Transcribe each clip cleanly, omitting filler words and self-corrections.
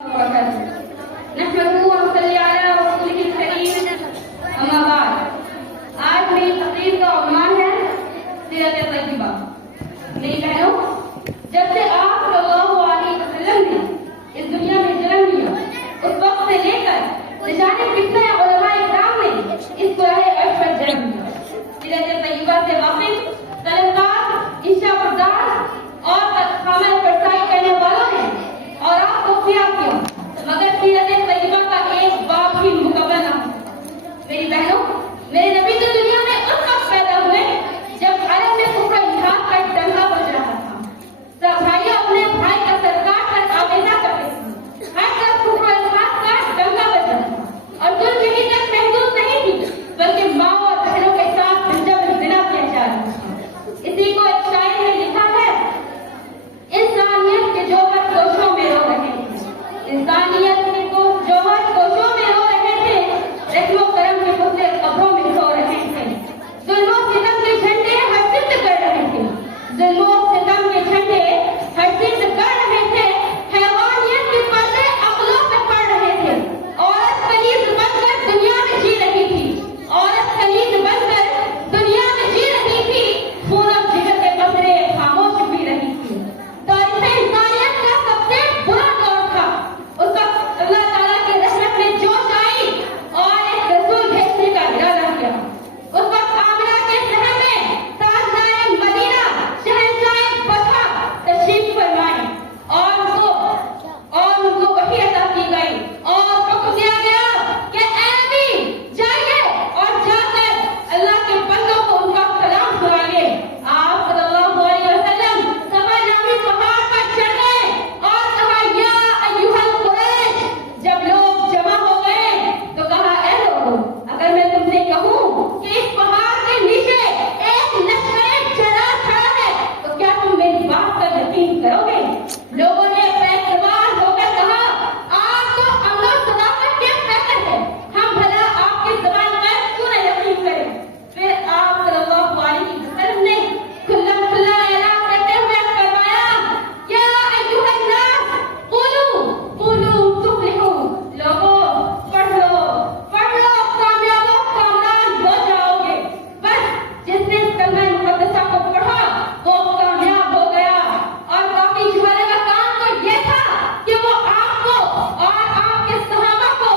نحمده ونصلي على رسوله الكريم اما بعد آج میری تقریر کا عنوان ہے سیرت طیبہ. میری بہنوں، جب سے آپ صلی اللہ علیہ وسلم نے اس دنیا میں جنم لیا اس وقت سے لے کر نشان کتنے علماء اکرام نے اس قرآن عرش پر جنم لیا. سیرت طیبہ سے واقف طلبگار، انشاء بردار اور خامل فرسائی کرنے والوں نے اور آپ کو کیا مگر سیرت طیبہ کا ایک باب بھی مکمل نہ ہو. میری بہنوں، میرے نبی تو دنیا میں اس وقت پیدا ہوئے جب عرب میں کفر و الحاد کا ایک دنگا بج رہا تھا. سب بھائی اپنے بھائی کا سرکار پر آویزہ کرتے تھے. ہر طرف کفر و الحاد کا دنگا بج رہا تھا اور ظلم یہی تک محدود نہیں تھی بلکہ ماں اور بہنوں کے ساتھ زنا کیا جا رہا تھا. اسی کو ایک شاعر نے لکھا ہے، انسانیت کے جوہر گوشوں میں رو رہے تھے، انسانیت کے جوہر گوشوں میں رو رہے تھے، رحم و کرم کے پتلے قبروں میں سو رہے تھے. ظلم و ستم کے جھنڈے ہر سمت کر رہے تھے، ظلم و ستم کے جھنڈے ہر سمت کر رہے تھے. حیوانیت کے پردے عقلوں پہ پڑ رہے تھے. عورت کنیز بن کر دنیا میں جی رہی تھی، عورت کنیز بن کر دنیا میں جی رہی تھی. خون اور جگر کے قطرے خاموش بھی رہی تھی. تاریخ انسانیت کا سب سے برا دور تھا. اس وقت اللہ تعالیٰ کی رحمت میں جوش آئی اور ایک رسول بھیجنے کا ارادہ کیا. اس وقت آمنہ کے شہر میں تاجدار مدینہ شہنشاہ بطحہ تشریف فرمائے اور ان کو وحی عطا کی گئی اور حکم دیا گیا کہ اے نبی جائیے اور جا کر اللہ کے بندوں کو ان کا کلام سنائیے. آپ صلی اللہ علیہ وسلم صفا نامی پہاڑ پر چڑھ گئے اور کہا، یا ایھا القریش. جب لوگ جمع ہو گئے تو کہا، اے لوگوں، اگر میں تم سے کہوں کہ اس پہاڑ کے نیچے ایک لشکر جلال کھڑا ہے تو کیا تم میری بات پر یقین کرو گے؟ لوگوں نے بیکار ہو کر کہا، آپ تو امن و صداقت کے پیکر ہیں، ہم بھلا آپ کی زبان پر کیوں نہ یقین کریں؟ پھر آپ صلی اللہ علیہ وسلم نے کھلا اعلان کرتے ہوئے فرمایا، یا ایھا الناس قولوا تفلحوا. لوگوں پڑھ لو کامیاب و کامران ہو جاؤ گے. بس جس نے کلمہ مقدسہ کو پڑھا وہ کامیاب ہو گیا. اور باقی جھولے کا کام تو یہ تھا کہ وہ آپ کو اور آپ کے صحابہ کو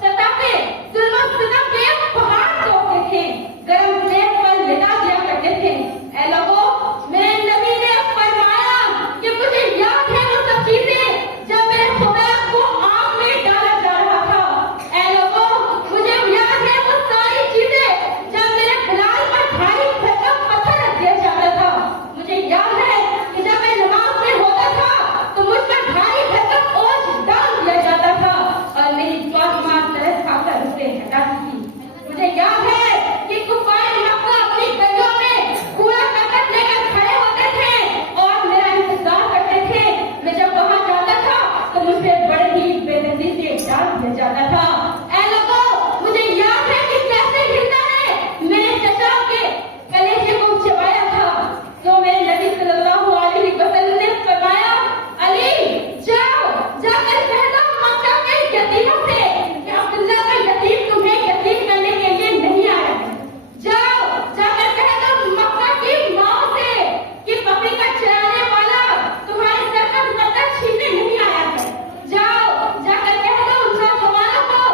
ستاتے، ظلم و ستم کے پہاڑ توڑتے تھے، گرم تیل پر لٹا دیا کرتے تھے. اے لوگوں، میرے نبی نے فرمایا کہ مجھے یاد ہے وہ سب چیزیں جب میرے خدا کو آگ میں ڈالا جا رہا تھا. اے لوگوں، مجھے یاد ہے وہ ساری چیزیں جب میرے بلال پر بھاری بھرکم پتھر رکھ دیا جاتا تھا. مجھے یاد ہے کہ جب میں نماز میں ہوتا تھا تو مجھ پر بھاری بھرکم اوجھ ڈال دیا جاتا تھا اور میری فاطمہ ترس کھا کر اسے ہٹاتی تھی. مجھے یاد ہے کہ کفار مکہ اپنی گلیوں میں کوڑا کرکٹ لے کر کھڑے ہوتے تھے اور میرا انتظار کرتے تھے. میں جب وہاں جاتا تھا تو مجھے بڑے ہی بے دردی سے ڈال دیا جاتا تھا. اے لوگوں، مجھے یاد ہے کہ کیسے ہندا نے میرے چچا کے کلیجے کو چبایا تھا. تو میرے نبی صلی اللہ علیہ وسلم نے فرمایا، علی جاؤ، جا کر کہہ دو مکہ کے یتیموں سے کہ عبداللہ کا یتیم تمہیں یتیم کرنے کے لیے نہیں آیا ہے. جاؤ، جا کر کہہ دو مکہ کی ماں سے کہ بکری کا چرانے والا تمہارے سر کا مقدس چھیننے نہیں آیا ہے. جاؤ، جا کر کہہ دو ان نوجوانوں کو